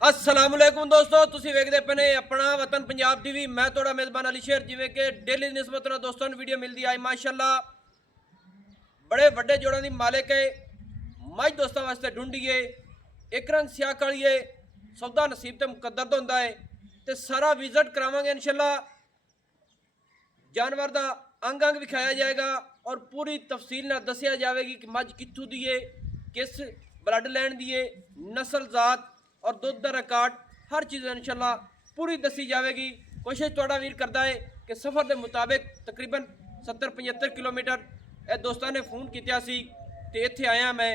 अस्सलाम वालेकुम दोस्तों, तुसी वेखदे पे ने अपना वतन पंजाब टीवी। मैं थोड़ा मेज़बान अली शेर। जिवें कि डेली निस्बत नाल दोस्तों वीडियो मिलती है। माशाअल्लाह बड़े वड्डे जोड़ों की मालिक है। मज दोस्तों वास्ते ढूंढिए एक रंग स्याह कालिए सौदा नसीब तो मुकद्दर तो होंदा है। तो सारा विजिट करावांगे इंशाअल्लाह। जानवर का अंग अंग विखाया जाएगा और पूरी तफसील ना दसिया जाएगी कि मज कित्थों दी है, किस ब्लड लैंड दी है, नस्ल जात और दुध का रिकॉर्ड हर चीज़ इंशाअल्लाह पूरी दसी जाएगी। कोशिश थोड़ा वीर करता है कि सफ़र के मुताबिक तकरीबन 70-75 किलोमीटर ए दोस्तों ने फोन किया सी ते इत्थे आया मैं।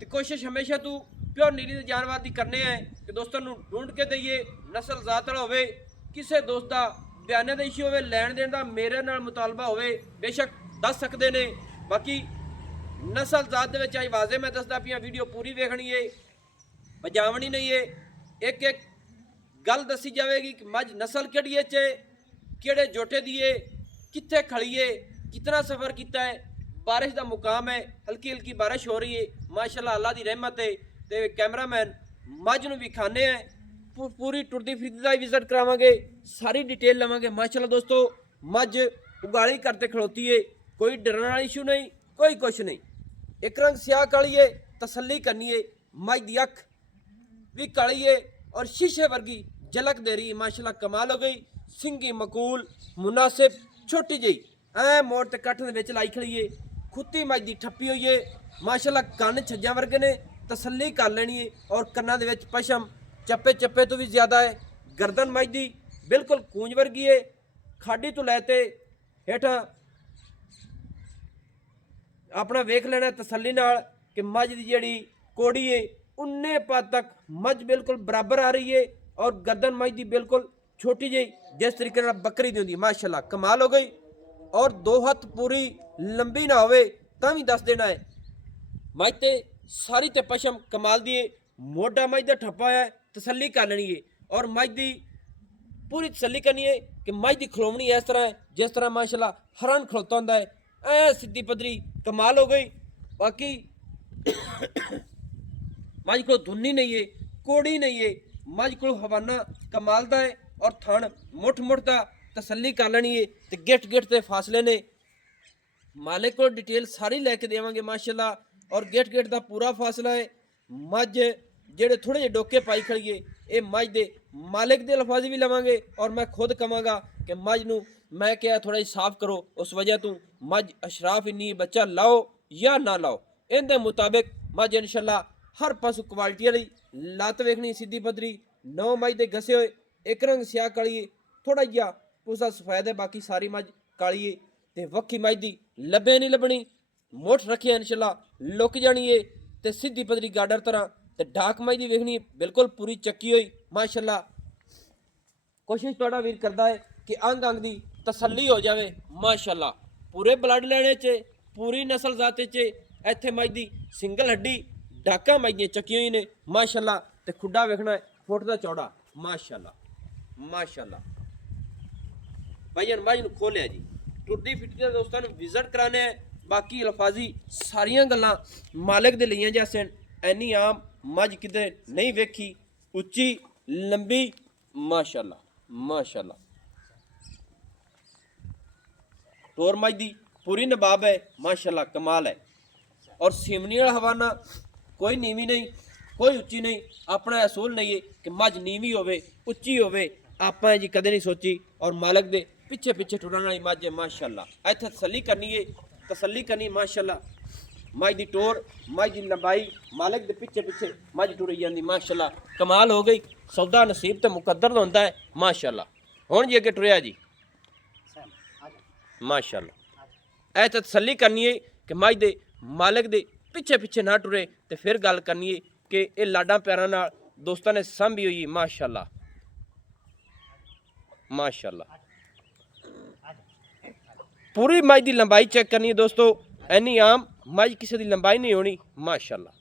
तो कोशिश हमेशा तू प्योर नीली दे जानवर की करने हैं कि दोस्तों ढूंढ के दईए। नस्ल जात वाला होवे, किसी दोस्त का बयाने का इशू हो, लैन देन का मेरे नाल मुतालबा हो, बेशक दस सकते हैं। बाकी नस्ल जात के वाजे मैं दसदा पिया, वीडियो पूरी वेखनी है, बजावनी नहीं है। एक एक गल दसी जाएगी कि मज नस्ल किहड़ी है, किहड़े जोटे दी है, कित्थे खड़ी है, कितना सफ़र किया है, बारिश का मुकाम है, हल्की हल्की बारिश हो रही है। माशाअल्लाह अल्लाह की रहमत है। तो कैमरामैन मज नूं विखाने हैं, पूरी टुरदी फिरदी का विजिट करावांगे, सारी डिटेल लवांगे। माशाअल्लाह दोस्तों मज उगाली करते खड़ोती है, कोई डरने वाला इशू नहीं, कोई कुछ नहीं। एक रंग स्याह काली है, तसल्ली करनी है। मज की अख भी काली है और शीशे वर्गी झलक दे रही है। माशाअल्लाह कमाल हो गई। सिंगी मकूल मुनासिब छोटी जी ऐ मोड़ ते कट्ठ दे विच लाई खड़ी है। खुत्ती मज दी ठप्पी हुई है। माशाअल्लाह कन्न छज्जां वर्गे ने, तसल्ली कर लेनी है। और कन्ना दे विच पशम चप्पे चप्पे तो भी ज़्यादा है। गर्दन मज दी बिल्कुल कूंज वर्गी है। खाडी तो लैते हेठां अपना वेख लेना तसल्ली नाल कि मज दी जिहड़ी कोड़ी है उन्ने पद तक मज बिल्कुल बराबर आ रही है। और गर्दन मज दी बिल्कुल छोटी जी जिस तरीके नाल बकरी दी होंदी। माशाअल्लाह कमाल हो गई। और दो हथ पूरी लंबी ना होवे तां भी दस देना है। मज ते सारी ते पशम कमाल दी है। मोटा मज दा ठप्पा है, तसल्ली कर लेनी है। और मज दी पूरी तसल्ली करनी है कि मज की खलोवनी इस तरह है जिस तरह माशाअल्लाह हरन खलोता होंदा है, ऐ सीधी पदरी कमाल हो गई। बाकी मज को धुन्नी नहीं है, कोड़ी नहीं है। मज को हवाना कमाल का है और थण मुठ मुठ का तसल्ली कर लेनी है। तो गिट गिट के फासले ने मालिक को डिटेल सारी लैके देवांगे माशाअल्लाह। और गेट गेट का पूरा फासला है। मज जेड़े थोड़े जे डोके पाई खड़िए ये मज दे मालिक दे लफाजी भी लवांगे। और मैं खुद कहांगा कि मज नूं मैं क्या थोड़ा जी साफ करो, उस वजह तू मज अशराफ इन्नी बच्चा लाओ या ना लाओ, इनके मुताबिक मज इंशाअल्लाह हर पासों क्वालिटी वाली लत्त वेखनी सीधी पदरी, 9 मज दे घसे हुए, एक रंग स्याह काली, थोड़ा जिहा पूसा सफेद है, बाकी सारी मज काली है। ते वक्खी मज दी लब्बे नहीं लभनी, मुठ रखिए इंशाअल्लाह लुक जानी है। ते सीधी पदरी गाडर तरह ते डाक मज दी वेखनी बिल्कुल पूरी चक्की हुई। माशाअल्लाह कोशिश थोड़ा वीर करता है कि अंग अंग की तसल्ली हो जाए। माशाअल्लाह पूरे ब्लड लैने च पूरी नस्ल जाते च इत्थे मज दी सिंगल हड्डी डाका मज दी चक्की हुई ने। माशाअल्लाह ते खुड्डा वेखना फुट का चौड़ा। माशाअल्लाह माशाअल्लाह भाई मज नूं खोलिया जी, टुरदी फिरदी दोस्तों ने विजिट कराने हैं। बाकी अल्फाजी सारिया गल्लां मालिक दे लईआं जैसे एनी आम मज किते नहीं वेखी, उच्ची लंबी। माशाअल्लाह माशाअल्लाह टोर मज दी पूरी नबाब है। माशाअल्लाह कमाल है। और सिमनी वाला हवाना कोई नीवी नहीं, कोई उच्ची नहीं। अपना असूल नहीं है कि मज नीवी होवे उच्ची होवे, आपां जी कदे नहीं सोची। और मालिक दे पिछे पिछे टुरन वाली मज है। माशाअल्लाह इत्थे तसल्ली करनी है, तसल्ली करनी माशाअल्लाह। मज की टोर मज की लंबाई मालिक के पिछे पिछे मज टुरी जाती। माशाअल्लाह कमाल हो गई। सौदा नसीब तो मुकद्दर होंदा है। माशाअल्लाह हुण जी अगे टुरिया जी। माशाअल्लाह ऐ तसल्ली करनी है कि मज दे मालिक दे पिछे पिछे ना टुरे। तो फिर गल करनी है कि ये लाडा प्यारा नाल दोस्तों ने सांभी हुई। माशाअल्लाह माशाअल्लाह पूरी मज की लंबाई चेक करनी है दोस्तों। एनी आम मज किसी की लंबाई नहीं होनी। माशाअल्लाह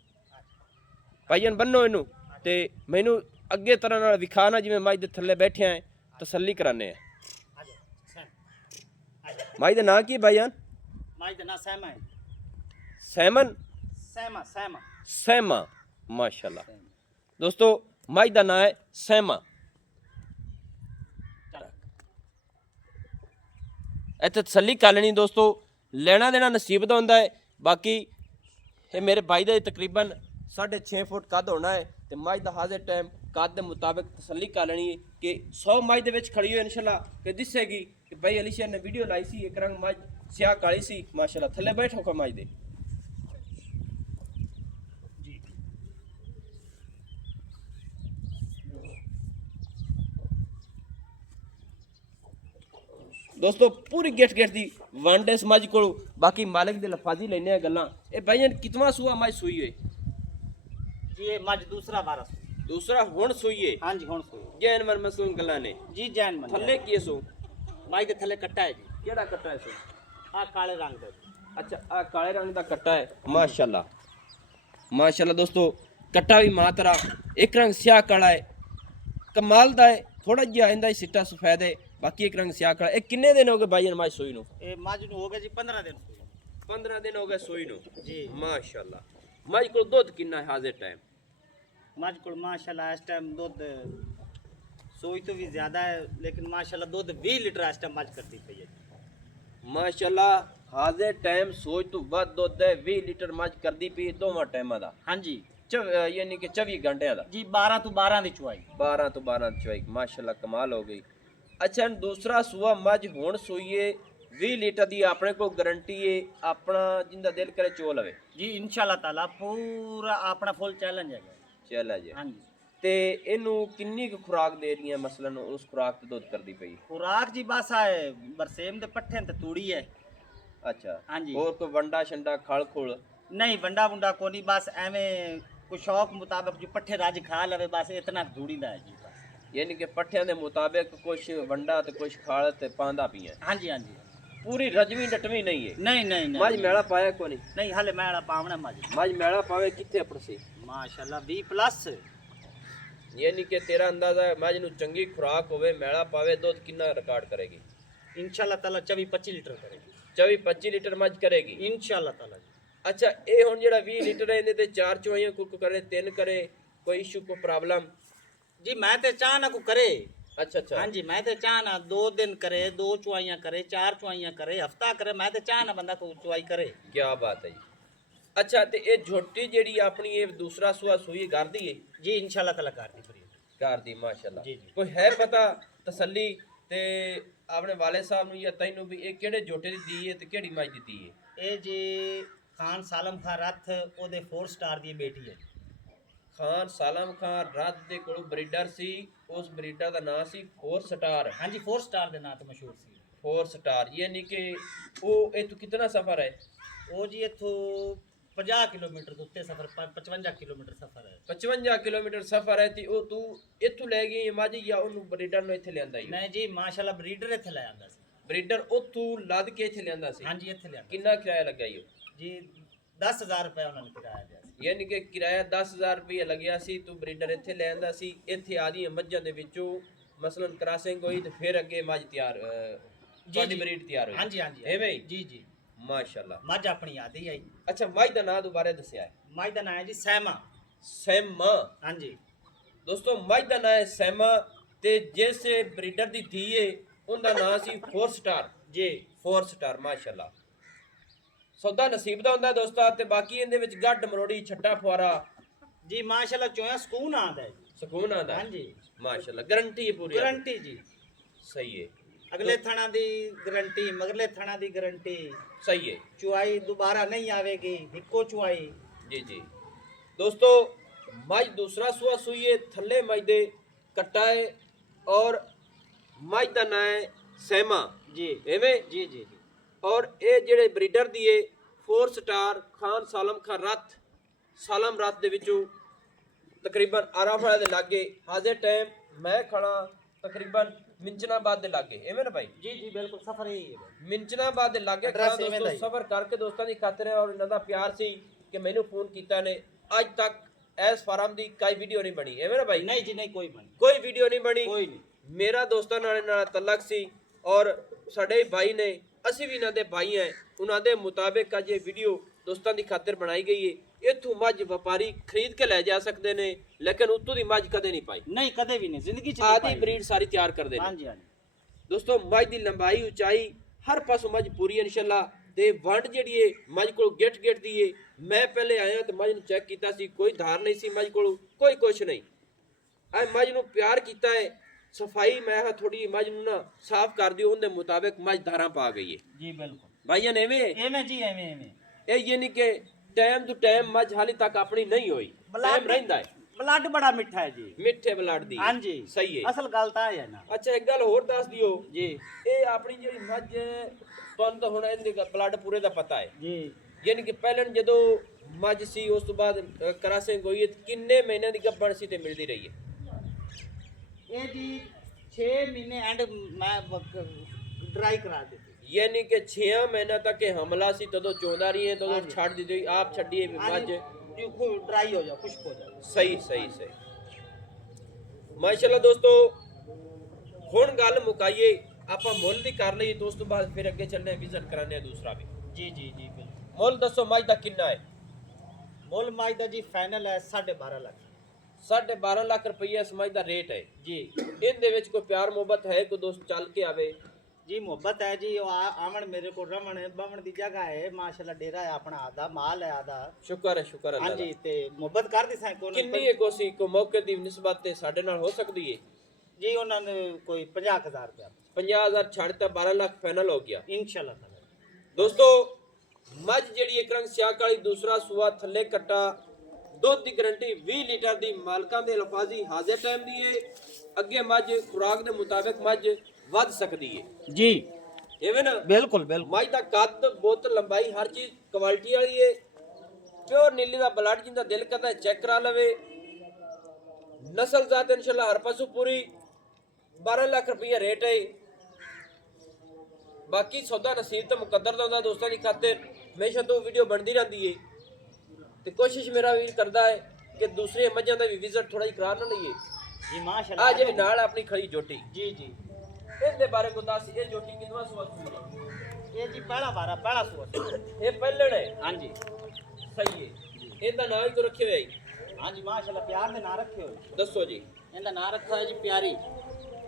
भाईजान बन्नो इनू ते मैनू अगे तरह नाल विखाना जिवें मज दे थल्ले बैठे हैं, तसल्ली कराने हैं। मज का नाम की भाईजान? मज का नाम सहमा है। सैमन सहमा सहमा सहमा माशाअल्लाह दोस्तों ਮੱਝ ਦਾ ਨਾਂ ਹੈ ਸਹਿਮਾ। ਇੱਥੇ ਤਸੱਲੀ ਕਰ ਲੈਣੀ ਦੋਸਤੋ, ਲੈਣਾ ਦੇਣਾ ਨਸੀਬ ਦਾ ਹੁੰਦਾ ਹੈ। ਬਾਕੀ ਇਹ ਮੇਰੇ ਭਾਈ ਦਾ ਤਕਰੀਬਨ 6.5 ਫੁੱਟ ਕੱਦ ਹੋਣਾ ਹੈ ਤੇ ਮੱਝ ਦਾ ਹਾਜ਼ਰ ਟਾਈਮ ਕੱਦ ਦੇ ਮੁਤਾਬਿਕ ਤਸੱਲੀ ਕਰ ਲੈਣੀ ਹੈ ਕਿ 100 ਮੱਝ ਦੇ ਵਿੱਚ ਖੜੀ ਹੋਈ ਇਨਸ਼ਾਅੱਲਾ ਕਿ ਦਿਸੇਗੀ ਕਿ ਭਾਈ ਅਲੀ ਸ਼ੇਰ ਨੇ ਵੀਡੀਓ ਲਾਈ ਸੀ, ਇੱਕ ਰੰਗ ਮੱਝ ਸਿਆਹ ਕਾਲੀ ਸੀ ਮਾਸ਼ਾਅੱਲਾ। ਥੱਲੇ ਬੈਠੋ ਕੋ ਮੱਝ ਦੇ ਦੋਸਤੋ ਪੂਰੀ ਗਿੱਠ ਦੀ ਵਨ ਡੇ ਮੱਝ ਕੋਲ। ਬਾਕੀ ਮਾਲਕ ਦੇ ਲਫਾਜ਼ੀ ਲੈਨੇ ਆ ਗੱਲਾਂ। ਇਹ ਭਾਈਆਂ ਕਿਤਵਾ ਸੂਆ ਮੱਝ ਸੂਈ ਹੋਏ जी ये मज दूसरा बारह सौ। ਦੂਸਰਾ ਹੁਣ ਸੂਈ ਹੈ हाँ जी हुण सौ ਜੈਨ ਮਰ ਮਸਲੂਨ ਗੱਲਾਂ ਨੇ जी जैन मन ਥੱਲੇ ਕੀ ਸੋ माई के थले कट्टा है जी ਕਿਹੜਾ ਕੱਟਾ ਹੈ ਸੋ? आ काले रंग का ਅੱਛਾ ਆ ਕਾਲੇ ਰੰਗ ਦਾ ਕੱਟਾ ਹੈ ਮਾਸ਼ਾਅੱਲਾ ਮਾਸ਼ਾਅੱਲਾ ਦੋਸਤੋ। ਕੱਟਾ ਵੀ ਮਾਤਰਾ ਇੱਕ ਰੰਗ ਸਿਆਹ ਕਾਲਾ ਹੈ, ਕਮਾਲ ਦਾ ਹੈ। ਥੋੜਾ ਜਿਹਾ ਇਹਦਾ ਹੀ ਸਿੱਟਾ ਸਫੈਦ ਹੈ, ਬਾਕੀ ਇੱਕ ਰੰਗ ਸਿਆਹ ਕਾਲਾ। ਇਹ ਕਿੰਨੇ ਦਿਨ ਹੋ ਗਏ ਭਾਈਆਂ ਮੱਝ ਸੂਈ ਨੂੰ? ये मज हो गए जी 15 दिन 15 ਦਿਨ ਹੋ ਗਏ ਸੂਈ ਨੂੰ जी। ਮਾਸ਼ਾਅੱਲਾ। ਮੱਝ ਕੋਲ ਦੁੱਧ ਕਿੰਨਾ ਹੈ ਹਾਜ਼ਰ ਟਾਈਮ? मज को माशाल्लाह इस टाइम दूध सोई तो भी ज्यादा है लेकिन माशाल्लाह दूध 20 लीटर इस टाइम मज करती पई है ਮਾਸ਼ਾਅੱਲਾ ਹਾਜ਼ਰ ਟਾਈਮ ਸੋਚ ਤੋਂ ਵੱਧ ਦੁੱਧ ਹੈ। 20 ਲੀਟਰ ਮੱਝ ਕਰਦੀ ਪਈ ਦੋਵਾਂ ਟਾਈਮਾਂ ਦਾ, हाँ जी ਯਾਨੀ ਕਿ 24 ਘੰਟਿਆਂ ਦਾ। जी 12 तो 12 दी चुवाई 12 ਤੋਂ 12 ਚਵਾਈ ਮਾਸ਼ਾਅੱਲਾ ਕਮਾਲ ਹੋ ਗਈ। ਅੱਛਾ ਦੂਸਰਾ ਸੂਆ ਮੱਝ ਹੁਣ ਸੂਈਏ 20 ਲੀਟਰ ਦੀ ਆਪਣੇ ਕੋਲ ਗਾਰੰਟੀ ਹੈ, ਆਪਣਾ ਜਿੰਦਾ ਦਿਲ ਕਰੇ ਚੋ ਲਵੇ जी इंशाल्लाह ताला पूरा अपना फुल चैलेंज है ਚੱਲ ਜੇ। हाँ जी ਤੇ ਇਹਨੂੰ ਕਿੰਨੀ ਕੁ ਖੁਰਾਕ ਦੇ ਰਹੀ ਹੈ ਮਸਲਨ ਉਸ ਖੁਰਾਕ ਤੇ ਦੁੱਧ ਕਰਦੀ ਪਈ? खुराक जी बस है बरसेम दे पट्ठे ते तूड़ी है ਅੱਛਾ हाँ जी ਹੋਰ ਕੋਈ ਵੰਡਾ ਛੰਡਾ ਖਲ ਖੁਲ? नहीं वंडा वुंडा को नहीं बस एवें कुछ शौक मुताबिक जो पट्ठे राज खा लवे बस इतना तूड़ी दा है जी बस। ਯਾਨੀ ਕਿ ਪੱਠਿਆਂ ਦੇ ਮੁਤਾਬਿਕ ਕੁਛ ਵੰਡਾ ਤੇ ਕੁਛ ਖਾਲ ਤੇ ਪਾਂਦਾ ਪੀਆਂ, हाँ जी हाँ जी ਪੂਰੀ ਰਜਵੀਂ ਡਟਵੀਂ ਨਹੀਂ ਹੈ। नहीं नहीं ਮੱਝ नहीं ਮੈਲਾ ਪਾਇਆ ਕੋ ਨਹੀਂ? नहीं हले मैड़ा पावना मज ਮੱਝ ਮੈਲਾ ਪਾਵੇ ਕਿੱਥੇ ਅਪੜਸੀ? माशाल्लाह 20 प्लस ਯਾਨੀ ਕਿ ਤੇਰਾ ਅੰਦਾਜ਼ਾ ਹੈ ਮੱਝ ਨੂੰ ਚੰਗੀ ਖੁਰਾਕ ਹੋਵੇ ਮੈਲਾ ਪਾਵੇ ਦੁੱਧ ਕਿੰਨਾ ਰਿਕਾਰਡ ਕਰੇਗੀ? इंशाल्लाह ताला 24-25 लीटर करेगी 24-25 ਲੀਟਰ ਮੱਝ ਕਰੇਗੀ इंशाल्लाह ताला जी। ਅੱਛਾ ਇਹ ਹੁਣ ਜਿਹੜਾ 20 ਲੀਟਰ ਹੈ ਇਹਦੇ ਤੇ 4 ਚੁਆਈਆਂ ਕੁੱਕ ਕਰੇ 3 ਕਰੇ ਕੋਈ ਇਸ਼ੂ ਕੋਈ ਪ੍ਰੋਬਲਮ? जी मैं ते चाहना को करे ਅੱਛਾ ਅੱਛਾ हाँ जी मैं ते चाहना 2 दिन करे 2 चुवाइयां करे 4 चुवाइयां करे हफ्ता करे मैं ते चाहना बंदा को चुवाई करे। ਕੀ ਬਾਤ ਹੈ ਜੀ। ਅੱਛਾ ਤੇ ਇਹ ਝੋਟੀ ਜਿਹੜੀ ਆਪਣੀ ਇਹ ਦੂਸਰਾ ਸੂਆ ਸੂਈ ਘਰ ਦੀ ਹੈ? जी इंशाल्लाह ताला कर दी फ्री ਘਰ ਦੀ ਮਾਸ਼ਾਅੱਲਾ। ਜੀ, ਜੀ। ਕੋਈ ਹੈ ਪਤਾ ਤਸੱਲੀ ਤੇ ਆਪਣੇ ਵਾਲੇ ਸਾਹਿਬ ਨੂੰ ਜਾਂ ਤੈਨੂੰ ਵੀ ਇਹ ਕਿਹੜੇ ਝੋਟੇ ਦੀ ਦੀ ਹੈ ਤੇ ਕਿਹੜੀ ਮੱਝ ਦਿੱਤੀ ਹੈ? ए जी खान सालम खां रथ ओदे 4 स्टार दी बेटी है ਖਾਨ ਸਾਲਮ ਖਾਨ ਰੱਤ ਦੇ ਕੋਲ ਬਰੀਡਰ ਸੀ, ਉਸ ਬਰੀਡਰ ਦਾ ਨਾਮ ਸੀ 4 ਸਟਾਰ। हाँ जी 4 स्टार दे नाम तो मशहूर सी 4 ਸਟਾਰ ਯਾਨੀ ਕਿ ਉਹ ਇਹ ਤੋਂ ਕਿੰਨਾ ਸਫ਼ਰ ਹੈ? ਉਹ ਜੀ ਇੱਥੋਂ 50 ਕਿਲੋਮੀਟਰ ਤੋਂ ਉੱਤੇ ਸਫ਼ਰ 55 ਕਿਲੋਮੀਟਰ ਸਫ਼ਰ ਹੈ 55 ਕਿਲੋਮੀਟਰ ਸਫ਼ਰ ਹੈ ਤੇ ਉਹ ਤੂੰ ਇੱਥੋਂ ਲੈ ਗਈ ਮੱਝ ਜਾਂ ਉਹਨੂੰ ਬਰੀਡਰ ਨੂੰ ਇੱਥੇ ਲਿਆਂਦਾ ਹੀ? ਨਹੀਂ ਜੀ ਮਾਸ਼ਾਅੱਲਾ ਬਰੀਡਰ ਇੱਥੇ ਲੈ ਆਂਦਾ ਸੀ। ਬਰੀਡਰ ਉੱਥੋਂ ਲੱਦ ਕੇ ਇੱਥੇ ਲਿਆਂਦਾ ਸੀ? ਹਾਂਜੀ ਇੱਥੇ ਲਿਆਂਦਾ ਕਿੰਨਾ ਕਿਰਾਇਆ ਲੱਗਾ ਈ ਉਹ? ਜੀ 10000 ਰੁਪਏ ਉਹਨਾਂ ਨੇ ਕਿਰਾਇਆ ਦਿਆ ਸੀ। ਯਾਨੀ ਕਿ ਕਿਰਾਇਆ 10000 ਰੁਪਏ ਲੱਗਿਆ ਸੀ, ਤੂੰ ਬਰੀਡਰ ਇੱਥੇ ਲੈ ਆਂਦਾ ਸੀ। ਇੱਥੇ ਆਦੀਆਂ ਮੱਝਾਂ ਦੇ ਵਿੱਚੋਂ ਮਸਲਨ ਕ੍ਰਾਸਿੰਗ ਹੋਈ ਤੇ ਫਿਰ ਅੱਗੇ ਮੱਝ ਤਿਆਰ ਤੁਹਾਡੀ ਬਰੀਡ ਤਿਆਰ ਹੋਈ? ਹਾਂਜੀ ਹਾਂਜੀ ਐਵੇਂ ਹੀ? ਜੀ ਜੀ ਮਾਸ਼ਾਅੱਲਾ। ਮੱਝ ਆਪਣੀ ਆਦੀ ਆਈ। ਅੱਛਾ ਮੱਝ ਦਾ ਨਾਂ ਦੁਬਾਰਾ ਦੱਸਿਆ ਹੈ? ਮੱਝ ਦਾ ਨਾਮ ਹੈ ਜੀ ਸੈਮਾ। ਸੈਮਾ। ਹਾਂਜੀ ਦੋਸਤੋ ਮੱਝ ਦਾ ਨਾਂ ਹੈ ਸੈਮਾ ਤੇ ਜਿਸ ਬਰੀਡਰ ਦੀ ਧੀ ਹੈ ਉਹਦਾ ਨਾਂ ਸੀ 4 ਸਟਾਰ। ਜੀ 4 ਸਟਾਰ ਮਾਸ਼ਾਅੱਲਾ। ਸੌਦਾ ਨਸੀਬ ਦਾ ਹੁੰਦਾ ਦੋਸਤਾ ਤੇ ਬਾਕੀ ਇਹਦੇ ਵਿੱਚ ਗੱਡ ਮਰੋੜੀ ਛੱਟਾ ਫੁਆਰਾ ਜੀ ਮਾਸ਼ਾਅੱਲਾ ਚੋਇਆ ਸਕੂਨ ਆਂਦਾ ਹੈ ਜੀ। ਸਕੂਨ ਆਂਦਾ? ਹਾਂਜੀ ਮਾਸ਼ਾਅੱਲਾ ਗਾਰੰਟੀ ਹੈ ਪੂਰੀ? ਗਾਰੰਟੀ ਜੀ। ਸਹੀ ਹੈ। ਅਗਲੇ ਥਣਾ ਦੀ ਗਾਰੰਟੀ ਮਗਰਲੇ ਥਣਾ ਦੀ ਗਾਰੰਟੀ। ਸਹੀ ਹੈ। ਚੁਆਈ ਦੁਬਾਰਾ ਨਹੀਂ ਆਵੇਗੀ ਇੱਕੋ ਚੁਆਈ। ਜੀ ਜੀ ਦੋਸਤੋ ਮੱਝ ਦੂਸਰਾ ਸੂਆ ਸੂਈਏ ਥੱਲੇ ਮੱਝ ਦੇ ਕੱਟਾ ਹੈ ਔਰ ਮੱਝ ਦਾ ਨਾਂ ਹੈ ਸੈਮਾ ਜੀ ਐਵੇਂ ਜੀ ਜੀ ਔਰ ਇਹ ਜਿਹੜੇ ਬਰੀਡਰ ਦੀ ਏ 4 ਸਟਾਰ ਖਾਨ ਸਾਲਮ ਖਾਂ ਰੱਤ ਸਾਲਮ ਰੱਤ ਦੇ ਵਿੱਚੋਂ ਤਕਰੀਬਨ ਆਰਾਫੜਾ ਦੇ ਲਾਗੇ ਹਾਜ਼ਰ ਟਾਈਮ ਮੈਂ ਖੜਾ ਤਕਰੀਬਨ ਮਿੰਚਨਾਬਾਦ ਦੇ ਲਾਗੇ ਐਵੇਂ ਨਾ ਭਾਈ? ਜੀ ਜੀ ਬਿਲਕੁਲ ਸਫਰ ਹੀ ਹੈ। ਮਿੰਚਨਾਬਾਦ ਦੇ ਲਾਗੇ ਖੜਾ ਦੋਸਤੋ ਸਫਰ ਕਰਕੇ ਦੋਸਤਾਂ ਦੀ ਖਾਤਰ ਔਰ ਇਹਨਾਂ ਦਾ ਪਿਆਰ ਸੀ ਕਿ ਮੈਨੂੰ ਫੋਨ ਕੀਤਾ ਨੇ। ਅੱਜ ਤੱਕ ਇਸ ਫਾਰਮ ਦੀ ਕੋਈ ਵੀਡੀਓ ਨਹੀਂ ਬਣੀ ਐਵੇਂ ਨਾ ਭਾਈ? ਨਹੀਂ ਜੀ ਨਹੀਂ ਕੋਈ ਬਣੀ ਕੋਈ ਵੀਡੀਓ ਨਹੀਂ ਬਣੀ। ਕੋਈ ਨਹੀਂ। ਮੇਰਾ ਦੋਸਤਾਂ ਨਾਲ ਤਲਕ ਸੀ ਔਰ ਸਾਡੇ ਭਾਈ ਨੇ ਅਸੀਂ ਵੀ ਇਹਨਾਂ ਦੇ ਭਾਈ ਹਾਂ। ਉਹਨਾਂ ਦੇ ਮੁਤਾਬਿਕ ਅੱਜ ਇਹ ਵੀਡੀਓ ਦੋਸਤਾਂ ਦੀ ਖਾਤਰ ਬਣਾਈ ਗਈ ਹੈ। ਇੱਥੋਂ ਮੱਝ ਵਪਾਰੀ ਖਰੀਦ ਕੇ ਲੈ ਜਾ ਸਕਦੇ ਨੇ, ਲੇਕਿਨ ਉੱਤੋਂ ਦੀ ਮੱਝ ਕਦੇ ਨਹੀਂ ਪਾਈ। नहीं कदे भी नहीं जिंदगी च नहीं ਆਦੀ पाई। ਬਰੀਡ ਸਾਰੀ ਤਿਆਰ ਕਰਦੇ हाँ ਨੇ। जी हाँ जी ਦੋਸਤੋ ਮੱਝ ਦੀ ਲੰਬਾਈ ਉਚਾਈ ਹਰ ਪਾਸੋਂ ਮੱਝ ਪੂਰੀ ਹੈ ਇਨਸ਼ਾਅੱਲਾ। ਤੇ ਵੰਡ ਜਿਹੜੀ ਏ ਮੱਝ ਕੋਲ ਗਿੱਟ ਦੀ ਏ। ਮੈਂ ਪਹਿਲੇ ਆਇਆ ਤੇ ਮੱਝ ਨੂੰ ਚੈੱਕ ਕੀਤਾ ਸੀ, ਕੋਈ ਧਾਰ ਨਹੀਂ ਸੀ ਮੱਝ ਕੋਲ, ਕੋਈ ਕੁਛ ਨਹੀਂ। ਐ ਮੱਝ ਨੂੰ ਪਿਆਰ ਕੀਤਾ ਹੈ, ਸਫਾਈ ਮੈਂ ਕਿਹਾ ਥੋੜੀ ਮੱਝ ਨੂੰ ਨਾ ਸਾਫ਼ ਕਰ ਦਿਓ, ਉਹਦੇ ਮੁਤਾਬਿਕ ਮੱਝ ਧਾਰਾਂ ਪਾ ਗਈ ਏ जी बिल्कुल ਭਾਈਆਂ ਨੇ ਐਵੇਂ। एवें जी एवें एवें ਇਹ ਯਾਨੀ ਕਿ ਟਾਈਮ ਟੂ ਟਾਈਮ ਮੱਝ ਹਾਲੇ ਤੱਕ ਆਪਣੀ ਨਹੀਂ ਹੋਈ, ਟਾਈਮ ਰਹਿੰਦਾ ਹੈ। ब्लड बड़ा मीठा है जी। ਮਿੱਠੇ ਬਲੱਡ ਦੀ हाँ जी ਸਹੀ ਹੈ। असल गल ता है ना ਅੱਛਾ ਇੱਕ ਗੱਲ ਹੋਰ ਦੱਸ ਦਿਓ जी ਇਹ ਆਪਣੀ ਜਿਹੜੀ ਮੱਝ ਤੁਹਾਨੂੰ ਤਾਂ ਹੁਣ ਇਹਦੇ ਬਲੱਡ ਪੂਰੇ ਦਾ ਪਤਾ ਹੈ, जी ਯਾਨੀ ਕਿ ਪਹਿਲਾਂ ਜਦੋਂ ਮੱਝ ਸੀ ਉਸ ਤੋਂ ਬਾਅਦ ਕਰਾਸਿੰਗ ਹੋਈ ਹੈ, ਕਿੰਨੇ ਮਹੀਨਿਆਂ ਦੀ ਗੱਭਣ ਸੀ ਤੇ ਮਿਲਦੀ ਰਹੀ ਹੈ? ये जी 6 महीने एंड मैं ड्राई करा देती। ਯਾਨੀ ਕਿ 6 ਮਹੀਨਾ ਤੱਕ ਇਹ ਹਮਲਾ ਸੀ, ਤਦੋਂ ਚੋਂਦਾ ਰਹੀ ਹੈ, ਤਦੋਂ ਛੱਡ ਦਿੱਤੀ ਹੋਈ, ਆਪ ਛੱਡੀ ਹੈ ਮੱਝ। ड्राई हो जाओ खुश्क हो जाओ। ਸਹੀ ਮਾਸ਼ਾਅੱਲਾ। ਦੋਸਤੋ ਹੁਣ ਗੱਲ ਮੁਕਾਈਏ, ਆਪਾਂ ਮੁੱਲ ਦੀ ਕਰ ਲਈ, ਉਸ ਤੋਂ ਬਾਅਦ ਫਿਰ ਅੱਗੇ ਚੱਲਨੇ ਵਿਜ਼ਿਟ ਕਰਾਣੇ ਦੂਸਰਾ ਵੀ। जी जी जी बिल्कुल। ਮੁੱਲ ਦੱਸੋ ਮੱਝ ਦਾ ਕਿੰਨਾ ਹੈ? मोल माई दा जी फाइनल है 12.5 लाख। 12.5 ਲੱਖ ਰੁਪਈਆ ਇਸ ਮੱਝ ਦਾ ਰੇਟ ਹੈ जी ਇਹਦੇ ਵਿੱਚ ਕੋਈ ਪਿਆਰ ਮੁਹੱਬਤ ਹੈ? ਕੋਈ ਦੋਸਤ ਚੱਲ ਕੇ ਆਵੇ? जी मोहब्बत है जी आमन मेरे को रमन बमन दी जगह है माशाल्लाह डेरा है अपना आधा माल है आधा। ਸ਼ੁਕਰ ਹੈ हाँ ਅੱਲਾਹ जी ਦਾ। ते मोहब्बत कर दी सां कोई ਕਿੰਨੀ ਹੈ ਕੋਸੀ ਕੋ ਮੌਕੇ ਦੀ ਨਿਸਬਤ ਤੇ ਸਾਡੇ ਨਾਲ ਹੋ ਸਕਦੀ ਹੈ? जी उन्होंने कोई 50,000 रुपया 50,000 ਛੱਡ ਤਾਂ 12 ਲੱਖ ਫਾਈਨਲ ਹੋ ਗਿਆ। इंशाल्लाह ताला। ਦੋਸਤੋ ਮੱਝ ਜਿਹੜੀ ਇੱਕ ਰੰਗ ਸਿਆਹ ਕਾਲੀ, ਦੂਸਰਾ ਸੂਆ ਥੱਲੇ ਕੱਟਾ, ਦੁੱਧ ਦੀ ਗਰੰਟੀ 20 ਲੀਟਰ ਦੀ, ਮਾਲਕਾਂ ਦੇ ਲਫਾਜ਼ੀ ਹਾਜ਼ਰ ਟਾਈਮ ਦੀ ਏ। ਅੱਗੇ ਮੱਝ ਖੁਰਾਕ ਦੇ ਮੁਤਾਬਿਕ ਮੱਝ ਵੱਧ ਸਕਦੀ ਏ, जी ਇਵੇਂ ਨਾ। बिल्कुल बिल्कुल ਮੱਝ ਦਾ ਕੱਦ, ਬੁੱਤ, ਲੰਬਾਈ, ਹਰ ਚੀਜ਼ ਕੁਆਲਿਟੀ ਵਾਲੀ ਏ। ਪਿਓਰ ਨੀਲੀ ਦਾ ਬਲੱਡ, ਜਿੰਦਾ ਦਿਲ ਕਰਦਾ ਚੈੱਕ ਕਰਾ ਲਵੇ। ਨਸਲ ਜ਼ਾਤ ਇਨਸ਼ਾਅੱਲਾ ਹਰ ਪਾਸੋਂ ਪੂਰੀ। 12 ਲੱਖ ਰੁਪਈਆ ਰੇਟ ਹੈ। ਬਾਕੀ ਸੌਦਾ ਨਸੀਬ ਤੇ ਮੁਕੱਦਰ ਦਾ ਹੁੰਦਾ ਦੋਸਤਾਂ ਦੀ ਖਾਤਰ ਹਮੇਸ਼ਾ ਤੋਂ ਵੀਡੀਓ ਬਣਦੀ ਰਹਿੰਦੀ ਏ। ਤੇ ਕੋਸ਼ਿਸ਼ ਮੇਰਾ ਵੀਰ ਕਰਦਾ ਹੈ ਕਿ ਦੂਸਰੀਆਂ ਮੱਝਾਂ ਦਾ ਵੀ ਵਿਜ਼ਿਟ ਥੋੜਾ ਜਿਹਾ ਕਰਾ ਨਾ ਲਈਏ। जी माशाल्लाह। ਆ ਜਿਹੜੀ ਨਾਲ ਆਪਣੀ ਖੜੀ ਜੋਟੀ, जी जी ਇਹਦੇ ਬਾਰੇ ਕੋਈ ਦੱਸ। ਇਹ ਜੋਟੀ ਕਿੰਨਵਾਂ ਸੂਆ ਸੂਈ ਹੈ? ये जी पहला सुआ। ਇਹ ਪਹਿਲਣ ਹੈ। हाँ जी ਸਹੀ ਹੈ। ਇਹਦਾ ਨਾਂ ਹੀ ਤਾਂ ਰੱਖਿਆ ਹੋਇਆ ਹੈ। हाँ जी माशाल्लाह प्यार दे ना रखे हो। ਦੱਸੋ ਜੀ। इनका ना रखा है जी प्यारी।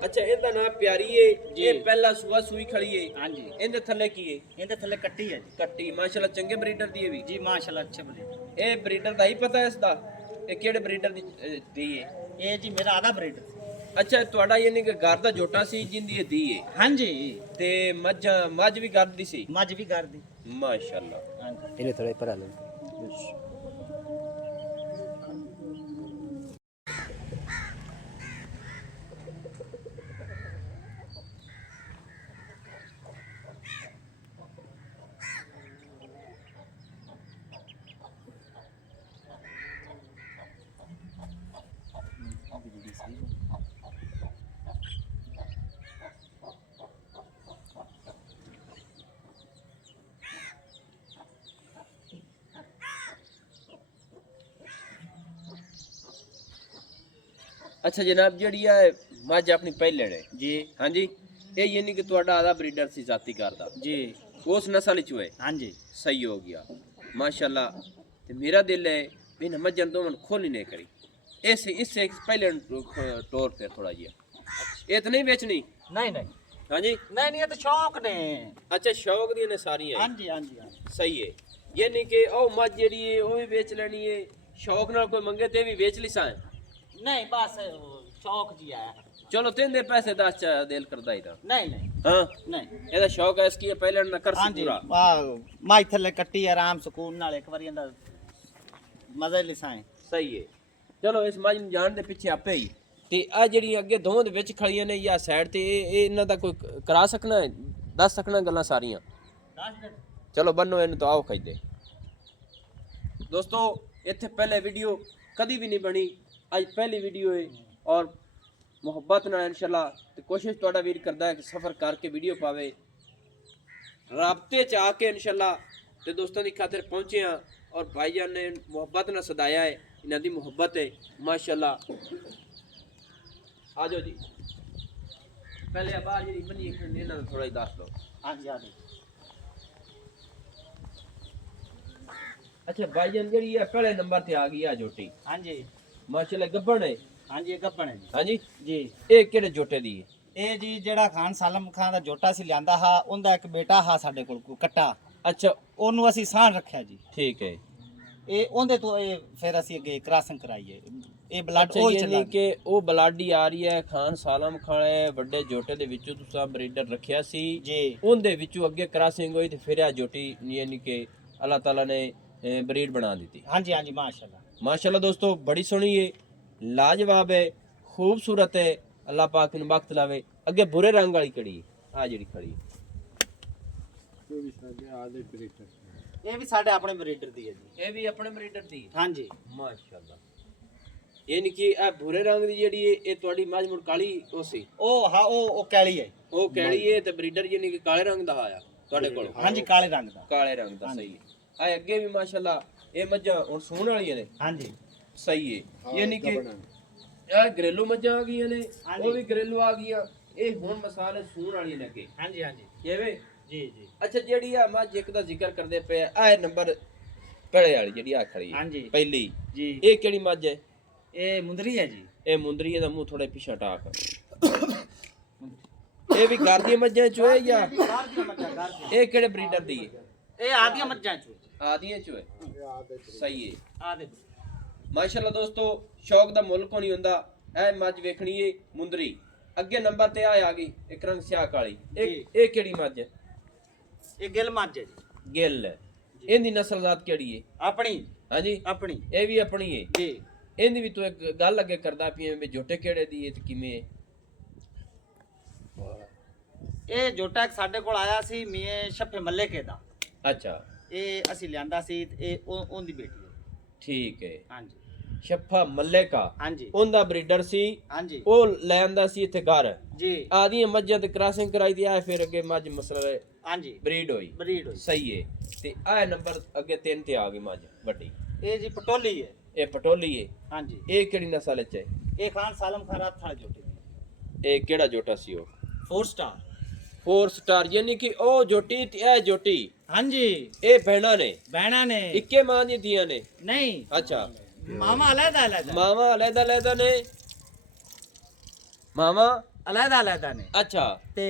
ਅੱਛਾ ਇਹਦਾ ਨਾਂ ਪਿਆਰੀ ਏ। ਜੀ। ਇਹ ਪਹਿਲਾ ਸੂਆ ਸੂਈ ਖੜੀ ਏ। हाँ जी ਇਹਦੇ ਥੱਲੇ ਕੀ ਏ? इनके थल्ले कट्टी है जी। ਕੱਟੀ ਮਾਸ਼ਾਅੱਲਾ ਚੰਗੇ ਬਰੀਡਰ ਦੀ ਹੈ ਵੀ। जी माशाल्लाह अच्छे बने। ਇਹ ਬਰੀਡਰ ਦਾ ਹੀ ਪਤਾ ਹੈ ਇਸ ਦਾ? ਇਹ ਕਿਹੜੇ ਬਰੀਡਰ ਦੀ ਏ? ये जी मेरा आधा ब्रीड। ਅੱਛਾ ਤੁਹਾਡਾ ਯਾਨੀ ਕਿ ਘਰ ਦਾ ਜੋਟਾ ਸੀ ਜਿੰਦੀ ਇਹ ਦੀ ਏ, हाँ जी ਤੇ ਮੱਝ ਵੀ ਘਰ ਦੀ ਸੀ? मज भी कर दी। ਮਾਸ਼ਾਅੱਲਾ। हाँ जी इन्हें थोड़ा पर लो। ਅੱਛਾ ਜਨਾਬ ਜਿਹੜੀ ਆ ਮੱਝ ਆਪਣੀ ਪਹਿਲਣ ਹੈ जी ਹਾਂਜੀ, ਇਹ ਯਾਨੀ ਕਿ ਤੁਹਾਡਾ ਆਦਾ ਬਰੀਡਰ ਸੀ ਜ਼ਾਤੀ ਘਰ ਦਾ, जी ਉਸ ਨਸਲ ਵਿੱਚ ਹੋਏ? हाँ जी ਸਹੀ ਹੋ ਗਿਆ ਮਾਸ਼ਾਅੱਲਾ। ਤੇ ਮੇਰਾ ਦਿਲ ਹੈ ਵੀ ਨਾ ਮੱਝਾਂ ਦੋਵਾਂ ਖੋਲੀ ਨਹੀਂ ਕਰੀ, ਇਸੇ ਪਹਿਲਣ ਟੋਰ ਫਿਰ ਥੋੜਾ ਜਿਹਾ। ਇਹ ਤਾਂ ਨਹੀਂ ਵੇਚਣੀ? नहीं नहीं ਹਾਂਜੀ। नहीं नहीं ये तो शौक ने। ਅੱਛਾ ਸ਼ੌਕ ਦੀਆਂ ਨੇ ਸਾਰੀਆਂ? हाँ जी हाँ जी हाँ जी। ਸਹੀ ਹੈ। ਯਾਨੀ ਕਿ ਉਹ ਮੱਝ ਜਿਹੜੀ ਹੈ ਉਹ ਵੀ ਵੇਚ ਲੈਣੀ ਹੈ, ਸ਼ੌਕ ਨਾਲ ਕੋਈ ਮੰਗੇ ਤੇ ਵੀ ਵੇਚ ਲਈ ਸਾਂ। नहीं बस शौक जी आया। ਚਲੋ ਤਿੰਨ ਦੇ ਪੈਸੇ ਦੱਸ ਚ ਦਿਲ ਕਰਦਾ ਹੀ ਤਾਂ। नहीं नहीं ਹਾਂ नहीं ਇਹਦਾ ਸ਼ੌਕ ਹੈ ਇਸ ਕੀ ਪਹਿਲਣ ਨਾ ਕਰ हाँ ਸੀ जी ਪੂਰਾ। माई थल्ले कट्टी आराम सुकून नाल एक बारी अंदर मजे लिसाए। ਸਹੀ ਹੈ। ਚਲੋ ਇਸ ਮੱਝ ਨੂੰ ਜਾਣ ਦੇ ਪਿੱਛੇ ਆਪੇ ਹੀ। ਤੇ ਆ ਜਿਹੜੀਆਂ ਅੱਗੇ ਦੋਵਾਂ ਦੇ ਵਿੱਚ ਖੜੀਆਂ ਨੇ ਜਾਂ ਸਾਈਡ ਤੇ, ਇਹ ਇਹਨਾਂ ਦਾ ਕੋਈ ਕਰਾ ਸਕਣਾ ਹੈ, ਦੱਸ ਸਕਣਾ ਗੱਲਾਂ ਸਾਰੀਆਂ? 10 मिनट ਚਲੋ ਬੰਨੋ ਇਹਨੂੰ ਤਾਂ ਆਓ ਖਿੱਚਦੇ। ਦੋਸਤੋ ਇੱਥੇ ਪਹਿਲੇ ਵੀਡੀਓ ਕਦੀ ਵੀ ਨਹੀਂ ਬਣੀ, ਅੱਜ ਪਹਿਲੀ ਵੀਡੀਓ ਹੈ ਔਰ ਮੁਹੱਬਤ ਨਾਲ ਇਨਸ਼ਾਅੱਲਾ ਤੇ ਕੋਸ਼ਿਸ਼ ਤੁਹਾਡਾ ਵੀਰ ਕਰਦਾ ਹੈ ਕਿ ਸਫ਼ਰ ਕਰਕੇ ਵੀਡੀਓ ਪਾਵੇ, ਰਾਬਤੇ 'ਚ ਆ ਕੇ ਇਨਸ਼ਾਅੱਲਾ ਤੇ ਦੋਸਤਾਂ ਦੀ ਖਾਤਰ ਪਹੁੰਚੇ ਹਾਂ ਔਰ ਭਾਈਜਾਨ ਨੇ ਮੁਹੱਬਤ ਨਾਲ ਸਦਾਇਆ ਹੈ, ਇਹਨਾਂ ਦੀ ਮੁਹੱਬਤ ਹੈ ਮਾਸ਼ਾਅੱਲਾ। ਆ ਜਾਓ ਜੀ, ਪਹਿਲੇ ਆਵਾਜ਼ ਜਿਹੜੀ ਬਣੀ ਹੈ ਇਹਨਾਂ ਨੂੰ ਥੋੜਾ ਜਿਹਾ ਦੱਸ ਦਿਓ। हाँ जी हाँ जी अच्छा भाईजान जी ये पहले नंबर ते आ गई आ जोटी हाँ जी माशाल्लाह गब्बन है। हाँ जी गप्पन है जी हाँ जी जी ਇਹ ਕਿਹੜੇ ਜੋਟੇ ਦੀ ਹੈ? ਇਹ ਜੀ ਜਿਹੜਾ ਖਾਨ ਸਾਲਮ ਖਾਨ ਦਾ ਜੋਟਾ ਸੀ ਲਿਆਂਦਾ ਹਾ ਉਹਦਾ ਇੱਕ ਬੇਟਾ ਹਾ ਸਾਡੇ ਕੋਲ ਕੱਟਾ ਅੱਛਾ ਉਹਨੂੰ ਅਸੀਂ ਸਾਂਝ ਰੱਖਿਆ ਜੀ ਠੀਕ ਹੈ। ਇਹ ਉਹਦੇ ਤੋਂ ਇਹ ਫਿਰ ਅਸੀਂ ਅੱਗੇ ਕ੍ਰਾਸਿੰਗ ਕਰਾਈਏ ਇਹ ਬਲੱਡ ਅੱਛਾ ਉਹ ਹੀ ਇਹ ਚੱਲਾ ਨਹੀਂ ਕਿ ਉਹ ਬਲਾਡੀ ਆ ਰਹੀ ਹੈ ਖਾਨ ਸਾਲਮ ਖਾਲੇ ਵੱਡੇ ਜੋਟੇ ਦੇ ਵਿੱਚੋਂ ਤੁਸੀਂ ਬਰੀਡਰ ਰੱਖਿਆ ਸੀ ਜੀ ਉਹਦੇ ਵਿੱਚੋਂ ਅੱਗੇ ਕ੍ਰਾਸਿੰਗ ਹੋਈ ਤੇ ਫਿਰ ਆ ਜੋਟੀ ਯਾਨੀ ਕਿ ਅੱਲਾਹ ਤਾਲਾ ਨੇ ਬਰੀਡ ਬਣਾ ਦਿੱਤੀ। ਹਾਂਜੀ ਹਾਂਜੀ ਮਾਸ਼ਾਅੱਲਾ माशाल्लाह दोस्तों बड़ी सोहनी है लाजवाब है खूबसूरत है अल्लाह पाक ने वक्त लावे। अगे बुरे रंग वाली कड़ी आ जेड़ी खड़ी ਇਹ ਵੀ ਸਾਡੇ ਆਪਣੇ ਬਰੀਡਰ ਦੀ ਹੈ ਜੀ ये भी अपने ब्रीडर दी ਹਾਂਜੀ माशाल्लाह यानी कि आ भूरे रंग दी जेड़ी है ये तोड़ी माज मुड़ काली ओसी ਉਹ ਹਾਂ ਉਹ ਕੈਲੀ ਹੈ ओ कैड़ी है ते ब्रीडर यानी कि काले रंग दा आया तोड़े कोल ਹਾਂਜੀ ਕਾਲੇ ਰੰਗ ਦਾ काले रंग दा सही है। आ अगे भी माशाल्लाह ये मज्जा हुन सूण वाली ने ਹਾਂਜੀ सही है यानी कि ਇਹ ਘਰੇਲੂ ਮੱਝਾਂ ਆ ਗਈਆਂ ਨੇ ਉਹ ਵੀ ਘਰੇਲੂ ਆ ਗਈਆਂ ਇਹ ਹੁਣ ਮਸਾਲੇ ਸੂਣ ਵਾਲੀ ਨੇ ਅੱਗੇ ਹਾਂਜੀ ਹਾਂਜੀ ਜਿਵੇਂ ਜੀ ਜੀ ਅੱਛਾ ਜਿਹੜੀ ਆ ਮੱਝ ਇੱਕ ਦਾ ਜ਼ਿਕਰ ਕਰਦੇ ਪਏ ਆ ਇਹ ਨੰਬਰ ਪਹਿਲੇ ਵਾਲੀ ਜਿਹੜੀ ਆ ਖੜੀ ਹੈ ਹਾਂਜੀ ਪਹਿਲੀ ਜੀ ਇਹ ਕਿਹੜੀ ਮੱਝ ਹੈ? ਇਹ ਮੁੰਦਰੀ ਹੈ ਜੀ ਇਹ ਮੁੰਦਰੀ ਦਾ ਮੂੰਹ ਥੋੜਾ ਪਿੱਛਾ ਟਾਕ ਇਹ ਵੀ ਘਰ ਦੀਆਂ ਮੱਝਾਂ ਚੋਂ ਹੈ ਜਾਂ ਬਾਹਰ ਦੀਆਂ ਮੱਝਾਂ ਘਰ ਦੀਆਂ ਇਹ ਕਿਹੜੇ ਬਰੀਡਰ ਦੀ ਹੈ? ਇਹ ਆਦੀਆਂ ਮੱਝਾਂ ਚੋਂ ਆਦੀਆਂ ਚੋਂ ਹੈ ਸਹੀ ਹੈ। ਆਦੇ ਮਾਸ਼ਾਅੱਲਾ ਦੋਸਤੋ ਸ਼ੌਕ ਦਾ ਮੁੱਲ ਕੋਈ ਨਹੀਂ ਹੁੰਦਾ। ਇਹ ਮੱਝ ਵੇਖਣੀ ਏ ਮੁੰਦਰੀ ਅੱਗੇ ਨੰਬਰ ਤੇ ਆ ਗਈ ਇੱਕ ਰੰਗ ਸਿਆਹ ਕਾਲੀ ਇਹ ਕਿਹੜੀ ਮੱਝ ਹੈ? ਇਹ ਗਿੱਲ ਮੱਝ ਹੈ ਜੀ ਗਿੱਲ ਹੈ। ਇਹਦੀ ਨਸਲ ਜ਼ਾਤ ਕਿਹੜੀ ਹੈ? ਆਪਣੀ ਹਾਂਜੀ ਆਪਣੀ ਇਹ ਵੀ ਆਪਣੀ ਹੈ ਜੀ ਇਹਦੀ ਵੀ ਤੂੰ ਇੱਕ ਗੱਲ ਅੱਗੇ ਕਰਦਾ ਪਈ ਵੀ ਝੋਟੇ ਕਿਹੜੇ ਦੀ ਹੈ ਤੇ ਕਿਵੇਂ ਹੈ? ਇਹ ਜੋਟਾ ਇੱਕ ਸਾਡੇ ਕੋਲ ਆਇਆ ਸੀ ਮੀਆਂ ਸ਼ਫੇ ਮੱਲੇਕੇ ਦਾ ਅੱਛਾ ਇਹ ਅਸੀਂ ਲਿਆਂਦਾ ਸੀ ਤੇ ਇਹ ਉਹਦੀ ਬੇਟੀ ਹੈ ਠੀਕ ਹੈ। ਹਾਂਜੀ ਸ਼ੱਫਾ ਮੱਲੇਕਾ ਹਾਂਜੀ ਉਹਦਾ ਬਰੀਡਰ ਸੀ ਹਾਂਜੀ ਉਹ ਲੈ ਆਂਦਾ ਸੀ ਇੱਥੇ ਘਰ ਜੀ ਆਦੀਆਂ ਮੱਝਾਂ ਤੇ ਕ੍ਰਾਸਿੰਗ ਕਰਾਈ ਦੀ ਆ ਫਿਰ ਅੱਗੇ ਮੱਝ ਮਸਲਾ ਹਾਂਜੀ ਬਰੀਡ ਹੋਈ ਬਰੀਡ ਹੋਈ ਸਹੀ ਹੈ। ਤੇ ਆ ਨੰਬਰ ਅੱਗੇ 3 ਤੇ ਆ ਗਈ ਮੱਝ ਵੱਡੀ ਇਹ ਜੀ ਪਟੋਲੀ ਹੈ ਇਹ ਪਟੋਲੀ ਹੈ। ਹਾਂਜੀ ਇਹ ਕਿਹੜੀ ਨਸਲ ਵਿੱਚ ਹੈ? ਇਹ ਖਾਨ ਸਾਲਮ ਖਾਨ ਰਾਤ ਥਾਲ ਜੋਟੀ ਦੀ ਇਹ ਕਿਹੜਾ ਜੋਟਾ ਸੀ ਉਹ? 4 ਸਟਾਰ 4 ਸਟਾਰ ਯਾਨੀ ਕਿ ਉਹ ਜੋਟੀ ਤੇ ਇਹ ਜੋਟੀ ਹਾਂਜੀ ਇਹ ਭੈਣਾਂ ਨੇ ਬਹਿਣਾ ਨੇ ਇੱਕੇ ਮਾਂ ਦੀਆਂ ਧੀਆਂ ਨੇ? ਨਹੀਂ ਅੱਛਾ ਮਾਮਾ ਅਲੱਗਾ ਅਲੱਗਾ ਮਾਵਾ ਅਲੱਗਾ ਅਲੱਗਾ ਨੇ ਮਾਵਾ ਅਲੱਗਾ ਨੇ ਅੱਛਾ ਤੇ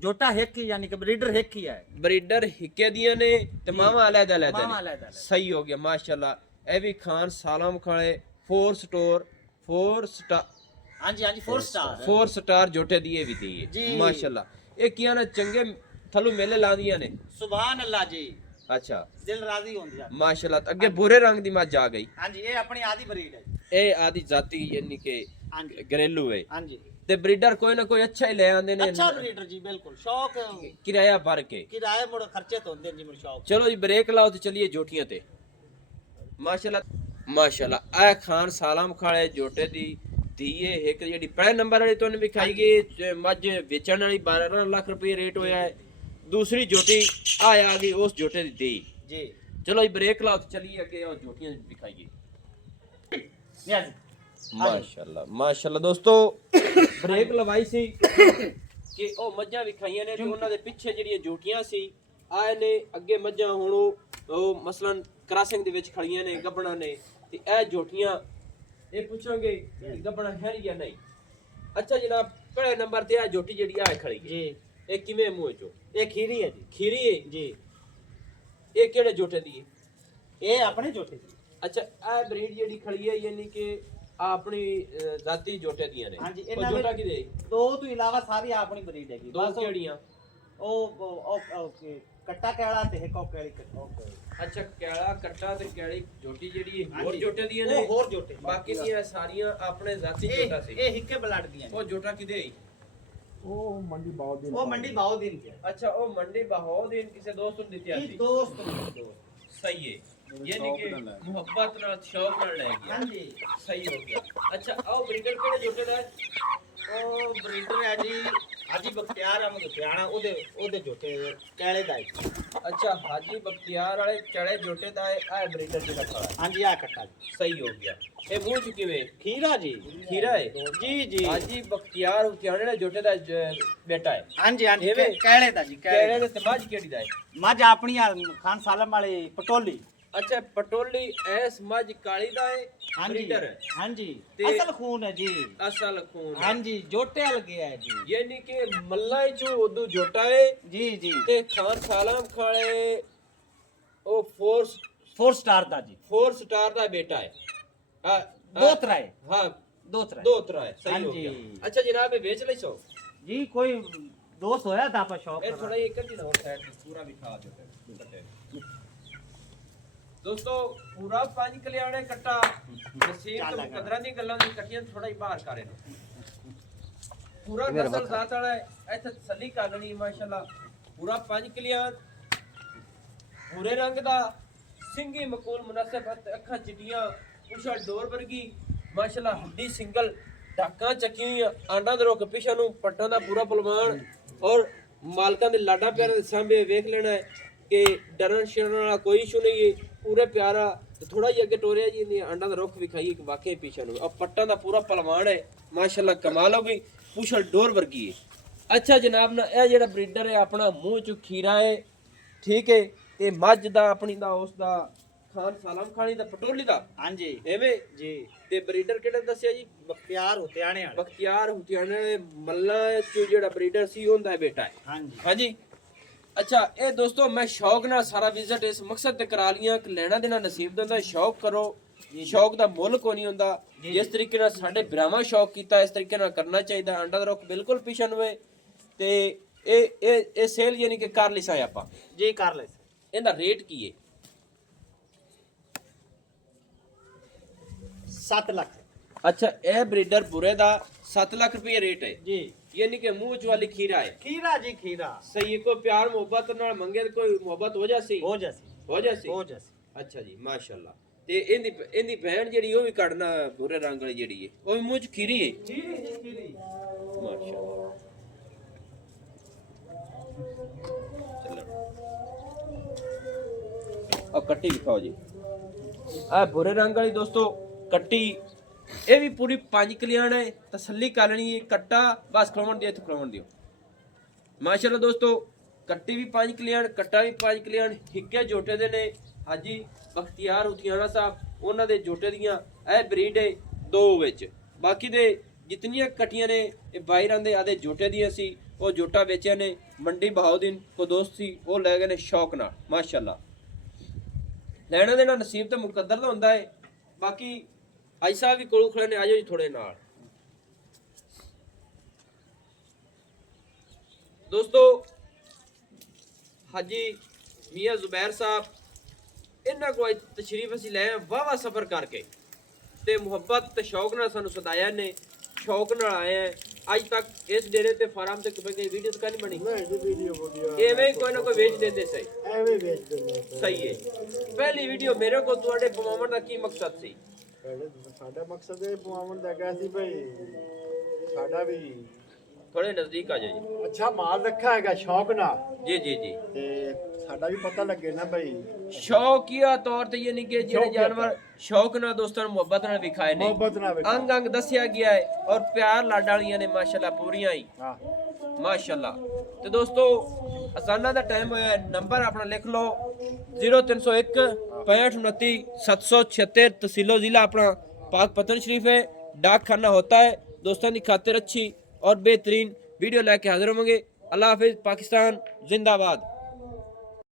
ਜੋਟਾ ਇੱਕ ਹੀ ਯਾਨੀ ਕਿ ਬਰੀਡਰ ਇੱਕ ਹੀ ਹੈ ਬਰੀਡਰ ਹਿੱਕੇ ਦੀਆਂ ਨੇ ਤੇ ਮਾਵਾ ਅਲੱਗਾ ਅਲੱਗਾ ਮਾਮਾ ਨੇ ਅਲੱਗਾ ਸਹੀ ਹੋ ਗਿਆ ਮਾਸ਼ਾਅੱਲਾ। ਇਹ ਵੀ ਖਾਨ ਸਾਲਮ ਖਾਲੇ 4 ਸਟਾਰ ਹਾਂਜੀ ਹਾਂਜੀ 4 ਸਟਾਰ 4 ਸਟਾਰ ਜੋਟੇ ਦੀ ਇਹ ਵੀ ਦੀ ਜੀ। ਹੈ ਮਾਸ਼ਾਅੱਲਾ। ਇਹ ਕੀਆਂ ਨੇ ਚੰਗੇ ਥਲੂ ਮੇਲੇ ਲਾਉਂਦੀਆਂ ਨੇ ਸੁਭਾਨ ਅੱਲਾ ਜੀ ਅੱਛਾ ਦਿਲ ਰਾਜ਼ੀ ਹੁੰਦੀ ਆ ਮਾਸ਼ਾਅੱਲਾ। ਅੱਗੇ ਬੁਰੇ ਰੰਗ ਦੀ ਮੱਝ ਆ ਗਈ ਹਾਂਜੀ ਇਹ ਆਪਣੀ ਆਦੀ ਬਰੀਡ ਹੈ ਇਹ ਆਦੀ ਜਾਤੀ ਯਾਨੀ ਕਿ ਹਾਂਜੀ ਘਰੇਲੂ ਹੈ ਹਾਂਜੀ ਤੇ ਬਰੀਡਰ ਕੋਈ ਨਾ ਕੋਈ ਅੱਛਾ ਹੀ ਲੈ ਆਉਂਦੇ ਨੇ ਅੱਛਾ ਬਰੀਡਰ ਜੀ ਬਿਲਕੁਲ ਸ਼ੌਕ ਕਿਰਾਇਆ ਭਰ ਕੇ। ਕਿਰਾਏ ਮੁੜ ਖਰਚੇ ਤੋਂ ਹੁੰਦੇ ਜੀ ਮੁੜ ਸ਼ੌਕ ਚਲੋ ਜੀ ਬ੍ਰੇਕ ਲਾਓ ਤੇ ਚਲਿਏ ਜੋਟੀਆਂ ਤੇ। ਮਾਸ਼ਾਅੱਲਾ ਮਾਸ਼ਾਅੱਲਾ ਇਹ ਖਾਨ ਸਾਲਮ ਖਾਲੇ ਜੋਟੇ ਦੀ ਧੀਏ ਇੱਕ ਜਿਹੜੀ ਪਹਿਲੇ ਨੰਬਰ ਵਾਲੀ ਤੁਹਾਨੂੰ ਵਿਖਾਈ ਗਈ ਮੱਝ ਵੇਚਣ ਵਾਲੀ 12 ਲੱਖ ਰੁਪਏ ਰੇਟ ਹੋਇਆ ਹੈ। ਦੂਸਰੀ ਜੋਟੀ ਆ ਗਈ ਉਸ ਜੋਟੇ ਦੀ ਧੀ। ਜੀ ਚਲੋ ਜੀ ਬ੍ਰੇਕ ਲਾਓ ਤੇ ਚਲਿਏ ਅੱਗੇ ਉਹ ਜੋਟੀਆਂ ਵਿਖਾਈਏ। ਨਿਆਜ਼ ਮਾਸ਼ਾਅੱਲਾ ਮਾਸ਼ਾਅੱਲਾ ਦੋਸਤੋ ਬ੍ਰੇਕ ਲਵਾਈ ਸੀ ਕਿ ਉਹ ਮੱਝਾਂ ਵਿਖਾਈਆਂ ਨੇ ਤੇ ਉਹਨਾਂ ਦੇ ਪਿੱਛੇ ਜਿਹੜੀਆਂ ਜੋਟੀਆਂ ਸੀ ਆਏ ਨੇ ਅੱਗੇ ਮੱਝਾਂ ਹੁਣ ਉਹ ਮਸਲਨ ਕ੍ਰਾਸਿੰਗ ਦੇ ਵਿੱਚ ਖੜੀਆਂ ਨੇ ਗੱਬਣਾ ਨੇ ਤੇ ਇਹ ਜੋਟੀਆਂ ਇਹ ਪੁੱਛਾਂਗੇ ਕਿ ਗੱਬਣਾ ਹੈ ਜਾਂ ਨਹੀਂ। ਅੱਛਾ ਜਨਾਬ ਪਹਿਲੇ ਨੰਬਰ ਤੇ ਆ ਜੋਟੀ ਜਿਹੜੀ ਆ ਖੜੀ ਹੈ ਜੀ ਇਹ ਕਿਵੇਂ ਮੂੰਹ ਚੋਂ? ਇਹ ਖੀਰੀ ਹੈ ਜੀ ਖੀਰੀ ਹੈ ਜੀ ਇਹ ਕਿਹੜੇ ਜੋਟੇ ਦੀ ਹੈ? ਇਹ ਆਪਣੇ ਜੋਟੇ ਦੀ ਅੱਛਾ ਇਹ ਬਰੀਡ ਜਿਹੜੀ ਖੜੀ ਹੈ ਯਾਨੀ ਕਿ ਆ ਆਪਣੀ ਜ਼ਾਤੀ ਜੋਟੇ ਦੀਆਂ ਨੇ। ਹਾਂਜੀ ਉਹ ਇਹਨਾਂ ਜੋਟਾ ਵਿੱਚ ਕਿਹਦੇ? ਦੋ ਤੋਂ ਇਲਾਵਾ ਸਾਰੀ ਆਪਣੀ ਬਰੀਡ ਹੈਗੀ ਦੋ ਕਿਹੜੀਆਂ? ਉਹ ਕੱਟਾ ਕੈਲਾ ਤੇ ਇੱਕ ਉਹ ਕੈਲੀ ਅੱਛਾ ਕੈਲਾ ਕੱਟਾ ਤੇ ਕੈਲੀ ਜੋਟੀ ਜਿਹੜੀ ਹੋਰ ਹਾਂਜੀ। ਜੋਟੇ ਦੀਆਂ ਨੇ ਉਹ ਹੋਰ ਜੋਟੇ ਬਾਕੀ ਦੀਆਂ ਸਾਰੀਆਂ ਆਪਣੇ ਜ਼ਾਤੀ ਜੋਟਾ ਸੀ। ਇਹ ਹਿੱਕੇ ਬਲੱਡ ਦੀਆਂ ਨੇ। ਉਹ ਜੋਟਾ ਕਿਦੇ ਆਈ? ਉਹ ਮੰਡੀ ਬਾਉ ਦਿਨ ਕੇ ਅੱਛਾ ਉਹ ਮੰਡੀ ਬਹਾਉਦੀਨ ਕਿਸੇ ਦੋਸਤ ਨੂੰ ਦਿੱਤੀ ਇਹ ਸੀ। ਦੋਸਤ ਨੇ ਸਹੀ ਹੈ ਯਾਨੀ ਕਿ ਮੁਹੱਬਤ ਨਾਲ ਸ਼ੌਕ ਨਾਲ ਲੈ ਗਿਆ। ਹਾਂਜੀ ਸਹੀ ਹੋ ਗਿਆ। ਅੱਛਾ ਆਓ ਬਰੀਡਰ ਕਿਹੜੇ ਜੋਟੇ ਦਾ ਹੈ? ਉਹ ਬਰੀਡਰ ਹੈ ਜੀ ਹਾਜੀ ਬਖਤਿਆਰ ਅਹਿਮਦ ਹੁਸੈਨ ਉਹਦੇ ਜੋਟੇ ਕੈਲੇ ਦਾ ਹੈ। ਅੱਛਾ ਹਾਜੀ ਬਖਤਿਆਰ ਵਾਲੇ ਚੜੇ ਜੋਟੇ ਦਾ ਹੈ ਆ ਬਰੀਡਰ ਜਿਹੜਾ ਖੜਾ ਹੈ। ਹਾਂਜੀ ਆ ਕੱਟਾ ਜੀ ਸਹੀ ਹੋ ਗਿਆ। ਇਹ ਮੂੰਹ ਚ ਕਿਵੇਂ? ਖੀਰਾ ਜੀ ਖੀਰਾ ਹੈ ਜੀ ਜੀ ਹਾਜੀ ਬਖਤਿਆਰ ਹੁਸੈਨ ਵਾਲੇ ਜੋਟੇ ਦਾ ਬੇਟਾ ਹੈ। ਹਾਂਜੀ ਹਾਂਜੀ ਐਵੇਂ? ਕੈਲੇ ਦਾ ਜੀ ਕਿਹੜੇ ਦੇ ਤਮਾਜ ਕਿਹੜੀ ਦਾ ਹੈ? ਮੱਝ ਆਪਣੀ ਆ ਖਾਨ ਸਾਲਮ ਵਾਲੇ ਪਟੋਲੀ अच्छा पटोली ऐस मज काली दा है हाँ जी ब्रीडर है हाँ जी ते- असल खून है जी असल खून हाँ जी जोटे हल गया है जी यानी कि मल्ला चो उदू जोटा है जी जी ते खान सालाम खाले ओ फोर्स 4 स्टार दा जी 4 स्टार दा बेटा है हाँ दो तरह है हाँ दो तरह दो तरह है सही हाँ हो जी। गया अच्छा जनाब ये बेच ले सो जी कोई दोस्त होया था आपका शौक ये करा। थोड़ा एक ही और साइड पूरा बिठा दो कट्टे दोस्तों पूरा पांच कल्याणे कट्टा नसीब तो कदरां दी गल्लां दी कट्टियां थोड़ा ही बाहर करे पूरा नस्ल जात वाला है ऐसे तसल्ली कर लेनी माशाल्लाह पूरा पांच कल्याण भूरे रंग दा सिंगी मकूल मुनासिब अखां चिट्टियां उछा डोर वर्गी माशाल्लाह हड्डी सिंगल ढाकां चकी हुई आंडा दे रोक पिछा नु पट्टां दा पूरा पलवान और मालकां दे लाडा प्यारे दे सामने वेख लेना है कि डरन शरण वाला कोई इशू नहीं है पूरे प्यारा ते थोड़ा ही अगे टोरिया जी ने आंडा दा रुख विखाई कि वाकई पिछा नु और पट्टां दा पूरा पलवान है माशाल्लाह कमाल हो गई पुछल डोर वर्गी है अच्छा जनाब ना ਇਹ ਜਿਹੜਾ ਬਰੀਡਰ ਹੈ ਆਪਣਾ ਮੂੰਹ ਚ ਖੀਰਾ ਹੈ ਠੀਕ ਹੈ ਤੇ ਮੱਝ ਦਾ ਆਪਣੀ ਦਾ ਉਸ ਦਾ ਖਾਨ ਸਾਲਮ ਖਾਣੀ ਦਾ ਪਟੋਲੀ ਦਾ हाँ जी ਐਵੇਂ जी ਤੇ ਬਰੀਡਰ ਕਿਹੜਾ ਦੱਸਿਆ ਜੀ बख्तियार होते आने वाले ਬਖਤਿਆਰ ਹੁਤਿਆਣੇ ਮੱਲਾ ਚ ਜਿਹੜਾ ਬਰੀਡਰ ਸੀ ਉਹਦਾ ਬੇਟਾ ਹੈ हाँ जी ਹਾਂਜੀ ਅੱਛਾ ਇਹ ਦੋਸਤੋ ਮੈਂ ਸ਼ੌਕ ਨਾਲ ਸਾਰਾ ਵਿਜ਼ਿਟ ਇਸ ਮਕਸਦ ਤੇ ਕਰਾ ਲੀਆਂ ਕਿ ਲੈਣਾ ਦੇਣਾ ਨਸੀਬ ਦਾ ਹੁੰਦਾ ਸ਼ੌਕ ਕਰੋ ਸ਼ੌਕ ਦਾ ਮੁੱਲ ਕੋਈ ਨਹੀਂ ਹੁੰਦਾ ਜਿਸ ਤਰੀਕੇ ਨਾਲ ਸਾਡੇ ਭਰਾਵਾਂ ਸ਼ੌਕ ਕੀਤਾ ਇਸ ਤਰੀਕੇ ਨਾਲ ਕਰਨਾ ਚਾਹੀਦਾ ਅੰਡਾ ਦਾ ਰੁੱਖ ਬਿਲਕੁਲ ਪਿਛਣ ਹੋਵੇ ਤੇ ਇਹ ਸੇਲ ਯਾਨੀ ਕਿ ਕਰ ਲਿਸਾ ਆਪਾਂ जी कर ले ਇਹਦਾ ਰੇਟ ਕੀ ਹੈ 7 लाख ਅੱਛਾ ਇਹ ਬਰੀਡਰ ਬੁਰੇ ਦਾ 7 ਲੱਖ ਰੁਪਏ ਰੇਟ ਹੈ जी ਯਾਨੀ ਕਿ ਮੂੰਹ ਚ ਵਾਲੀ ਖੀਰਾ ਹੈ खीरा जी खीरा ਸਹੀ ਕੋਈ ਪਿਆਰ ਮੁਹੱਬਤ ਨਾਲ ਮੰਗੇ ਤੇ ਕੋਈ ਮੁਹੱਬਤ ਹੋ ਜਾਸੀ हो जैसी ਹੋ ਜਾਸੀ हो जैसी ਅੱਛਾ ਜੀ ਮਾਸ਼ਾਅੱਲਾ ਤੇ ਇਹਦੀ ਭੈਣ ਜਿਹੜੀ ਉਹ ਵੀ ਕੱਢਣਾ ਬੁਰੇ ਰੰਗ ਵਾਲੀ ਜਿਹੜੀ ਹੈ ਉਹ ਵੀ ਮੂੰਹ ਚ ਖੀਰੀ ਹੈ खीरी जी खीरी ਮਾਸ਼ਾਅੱਲਾ ਚਲੋ ਆ ਕੱਟੀ ਦਿਖਾਓ ਜੀ ਆ ਬੁਰੇ ਰੰਗ ਵਾਲੀ ਦੋਸਤੋ ਕੱਟੀ ਇਹ ਵੀ ਪੂਰੀ 5 ਕਲਿਆਣ ਹੈ ਤਸੱਲੀ ਕਰ ਲੈਣੀ ਹੈ ਕੱਟਾ ਬਸ ਖਲੋਣ ਦਿਓ ਇੱਥੇ ਖਲੋਣ ਦਿਓ ਮਾਸ਼ਾਅੱਲਾ ਦੋਸਤੋ ਕੱਟੀ ਵੀ 5 ਕਲਿਆਣ ਕੱਟਾ ਵੀ 5 ਕਲਿਆਣ ਹਿੱਕੇ ਜੋਟੇ ਦੇ ਨੇ ਹਾਜੀ ਬਖਤਿਆਰ ਹੁਤਿਆਣਾ ਸਾਹਿਬ ਉਹਨਾਂ ਦੇ ਜੋਟੇ ਦੀਆਂ ਇਹ ਬਰੀਡ ਹੈ ਦੋ ਵਿੱਚ ਬਾਕੀ ਦੇ ਜਿਤਨੀਆਂ ਕਟੀਆਂ ਨੇ ਇਹ ਬਾਈਰਾਂ ਦੇ ਆਦੇ ਜੋਟੇ ਦੀਆਂ ਸੀ ਉਹ ਜੋਟਾ ਵੇਚਿਆ ਨੇ ਮੰਡੀ ਬਹਾਉਦੀਨ ਕੋ ਦੋਸਤ ਸੀ ਉਹ ਲੈ ਗਏ ਨੇ ਸ਼ੌਕ ਨਾਲ ਮਾਸ਼ਾਅੱਲਾ ਲੈਣਾ ਦੇਣਾ ਨਸੀਬ ਤੇ ਮੁਕੱਦਰ ਦਾ ਹੁੰਦਾ ਹੈ ਬਾਕੀ ਆਈ ਸਾਹਿਬ ਵੀ ਕੋਲ ਖੜੇ ਨੇ ਆਜੋ ਜੀ ਥੋੜੇ ਨਾਲ ਦੋਸਤੋ ਹਾਜੀ ਮੀਆਂ ਜ਼ੁਬੈਰ ਸਾਹਿਬ ਇਹਨਾਂ ਕੋਲ ਤਸ਼ਰੀਫ ਅਸੀਂ ਲੈ ਆਏ ਵਾਵਾ ਸਫ਼ਰ ਕਰਕੇ ਤੇ ਮੁਹੱਬਤ ਤੇ ਸ਼ੌਕ ਨਾਲ ਸਾਨੂੰ ਸਦਾਇਆ ਨੇ ਸ਼ੌਕ ਨਾਲ ਆਏ ਆ ਅੱਜ ਤੱਕ ਇਸ ਡੇਰੇ ਤੇ ਫਾਰਮ ਤੇ ਕੋਈ ਵੀਡੀਓ ਤਾਂ ਨਹੀਂ ਬਣੀ ਐਵੇਂ ਹੀ ਕੋਈ ਨਾ ਕੋਈ ਵੇਚ ਦਿੰਦੇ ਸਹੀ ਐਵੇਂ ਵੇਚ ਦਿੰਦੇ ਸਹੀ ਹੈ ਪਹਿਲੀ ਵੀਡੀਓ ਮੇਰੇ ਕੋਲ ਤੁਹਾਡੇ ਪਵਾਉਣ ਦਾ ਕੀ ਮਕਸਦ ਸੀ ਸਾਡਾ ਮਕਸਦ ਇਹ ਪਵਾਉਣ ਦਾ ਹੈਗਾ ਸੀ ਭਾਈ ਸਾਡਾ ਵੀ ਥੋੜੇ ਨਜ਼ਦੀਕ ਆ ਜਾਓ ਜੀ ਅੱਛਾ ਮਾਲ ਰੱਖਾ ਹੈਗਾ ਸ਼ੌਕ ਨਾਲ ਜੀ ਜੀ ਜੀ ਤੇ ਸਾਡਾ ਵੀ ਪਤਾ ਲੱਗੇ ਨਾ ਭਾਈ ਸ਼ੌਕੀਆ ਤੌਰ ਤੇ ਯਾਨੀ ਕਿ ਜਿਹੜੇ ਸ਼ੌਕੀਆ ਜਾਨਵਰ ਸ਼ੌਕ ਨਾਲ ਦੋਸਤਾਂ ਨੂੰ ਮੁਹੱਬਤ ਨਾਲ ਵਿਖਾਏ ਨੇ ਮੁਹੱਬਤ ਨਾਲ ਵੇਖੋ। ਅੰਗ ਅੰਗ ਦੱਸਿਆ ਗਿਆ ਹੈ ਔਰ ਪਿਆਰ ਲਾਡਾਂ ਵਾਲੀਆਂ ਨੇ ਮਾਸ਼ਾਅੱਲਾ ਪੂਰੀਆਂ ਹੀ ਹਾਂ ਮਾਸ਼ਾਅੱਲਾ ਤੇ ਦੋਸਤੋ ਅਜ਼ਾਨਾਂ ਦਾ ਟਾਈਮ ਹੋਇਆ ਨੰਬਰ ਆਪਣਾ ਲਿਖ ਲਓ 0301 6529 776 तहसीलो जिला अपना पाक पतन शरीफ है डाक खाना होता है दोस्तों की खातिर अच्छी और बेहतरीन वीडियो लेके हाजिर होंगे अल्लाह हाफिज पाकिस्तान जिंदाबाद।